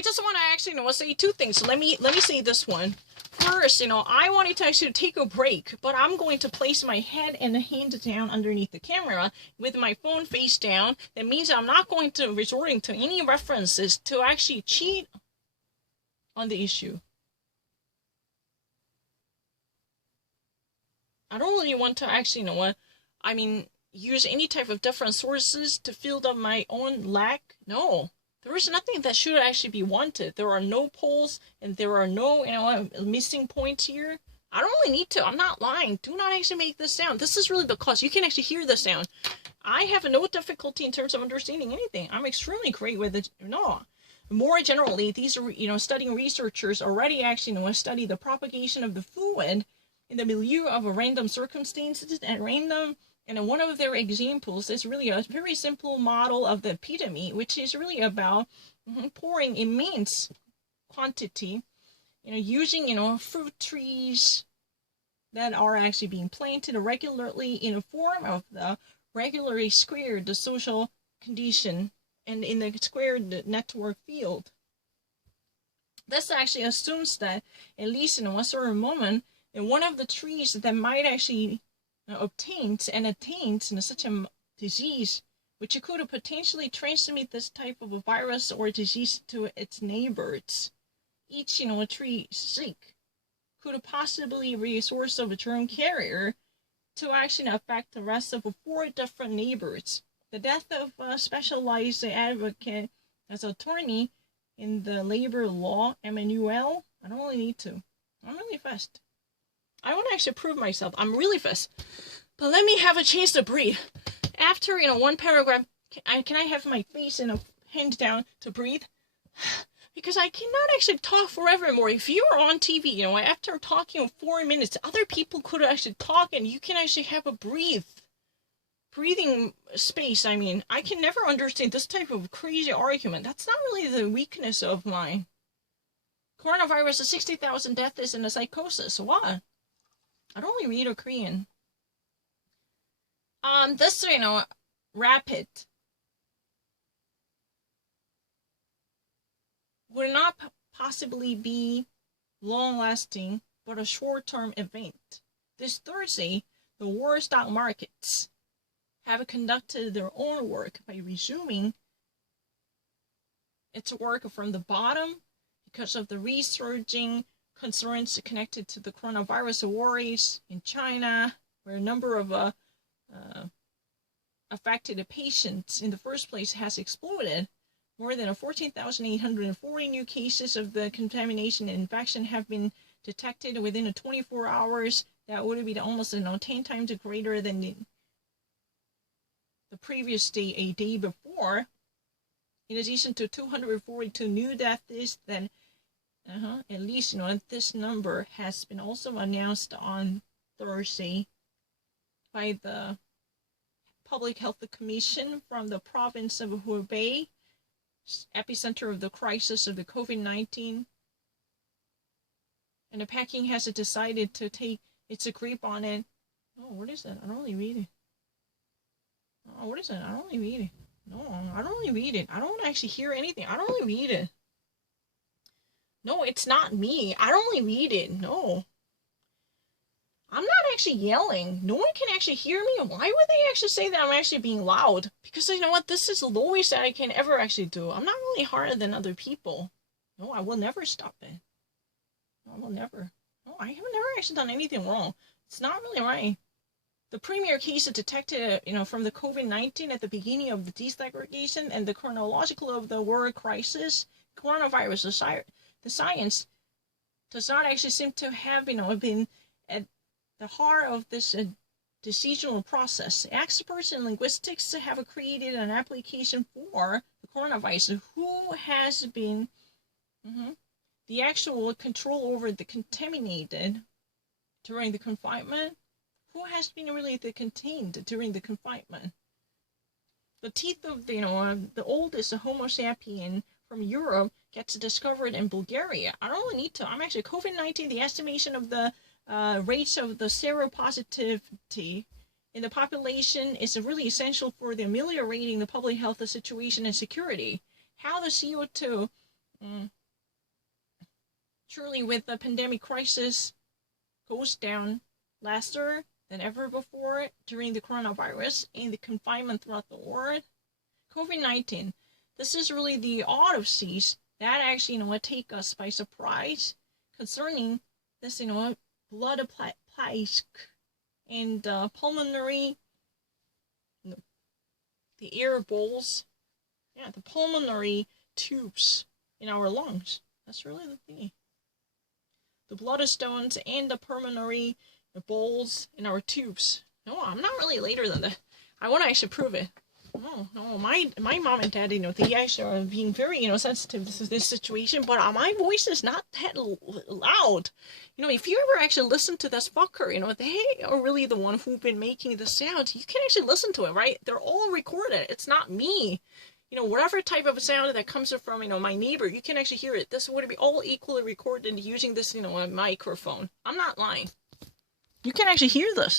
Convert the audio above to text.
I just want to actually, say two things. So let me say this one. First, I wanted to actually take a break, but I'm going to place my head and hand down underneath the camera with my phone face down. That means I'm not going to resorting to any references to actually cheat on the issue. I don't really want to actually, use any type of different sources to fill up my own lack. No. There is nothing that should actually be wanted. There are no polls, and there are no, missing points here. I don't really need to. I'm not lying. Do not actually make this sound. This is really the cause. You can actually hear the sound. I have no difficulty in terms of understanding anything. I'm extremely great with it. No. More generally, these are, studying researchers already actually, study the propagation of the fluid in the milieu of a random circumstances at random. And one of their examples is really a very simple model of the epitome, which is really about pouring immense quantity, using, fruit trees that are actually being planted regularly in a form of the regularly squared the social condition and in the squared network field. This actually assumes that, at least in one certain moment, in one of the trees that might actually obtains such a disease, which could potentially transmit this type of a virus or disease to its neighbors. Each, a tree sick could possibly be a source of a germ carrier to actually affect the rest of 4 different neighbors. The death of a specialized advocate as attorney in the labor law, Emmanuel. I don't really need to. I'm really fast. I want to actually prove myself. I'm really fast. But let me have a chance to breathe. After, one paragraph, can I have my face and a hand down to breathe? Because I cannot actually talk forever anymore. If you are on TV, after talking 4 minutes, other people could actually talk and you can actually have a breathing space. I can never understand this type of crazy argument. That's not really the weakness of mine. Coronavirus, 60,000 deaths and a psychosis. What? I don't really read Korean. This, rapid would not possibly be long-lasting, but a short-term event. This Thursday, the world stock markets have conducted their own work by resuming its work from the bottom because of the resurging concerns connected to the coronavirus worries in China, where a number of affected patients in the first place has exploded. More than 14,840 new cases of the contamination and infection have been detected within 24 hours. That would be almost 10 times greater than the previous day, a day before. In addition to 242 new deaths, then at least, this number has been also announced on Thursday by the Public Health Commission from the province of Hubei, epicenter of the crisis of the COVID-19. And the Peking has decided to take its grip on it. Oh, what is that? I don't really read it. Oh, what is that? I don't really read it. No, I don't really read it. I don't actually hear anything. I don't really read it. No, it's not me. I don't really read it. No. I'm not actually yelling. No one can actually hear me. Why would they actually say that I'm actually being loud? Because you know what? This is the lowest that I can ever actually do. I'm not really harder than other people. No, I will never stop it. No, I will never. No, I have never actually done anything wrong. It's not really right. The premier case detected, from the COVID-19 at the beginning of the desegregation and the chronological of the world crisis, coronavirus, the science does not actually seem to have, been at the heart of this decisional process. Experts in linguistics have created an application for the coronavirus. Who has been the actual control over the contaminated during the confinement? Who has been really contained during the confinement? The teeth of the oldest Homo sapien from Europe gets discovered in Bulgaria. I don't really need to. I'm actually COVID-19. The estimation of the rates of the seropositivity in the population is really essential for the ameliorating the public health situation and security. How the CO2 Truly, with the pandemic crisis goes down faster than ever before during the coronavirus and the confinement throughout the world, COVID-19, this is really the autopsies that actually, take us by surprise concerning this, blood plaque and pulmonary, the air bowls, the pulmonary tubes in our lungs. That's really the thing. The blood stones and the pulmonary bowls in our tubes. No, I'm not really later than that. I want to actually prove it. No, my mom and dad, they actually are being very, sensitive to this situation, but my voice is not that loud. If you ever actually listen to this fucker, they are really the one who've been making the sound. You can actually listen to it, right? They're all recorded. It's not me. Whatever type of sound that comes from, my neighbor, you can actually hear it. This would be all equally recorded using this, microphone. I'm not lying. You can actually hear this.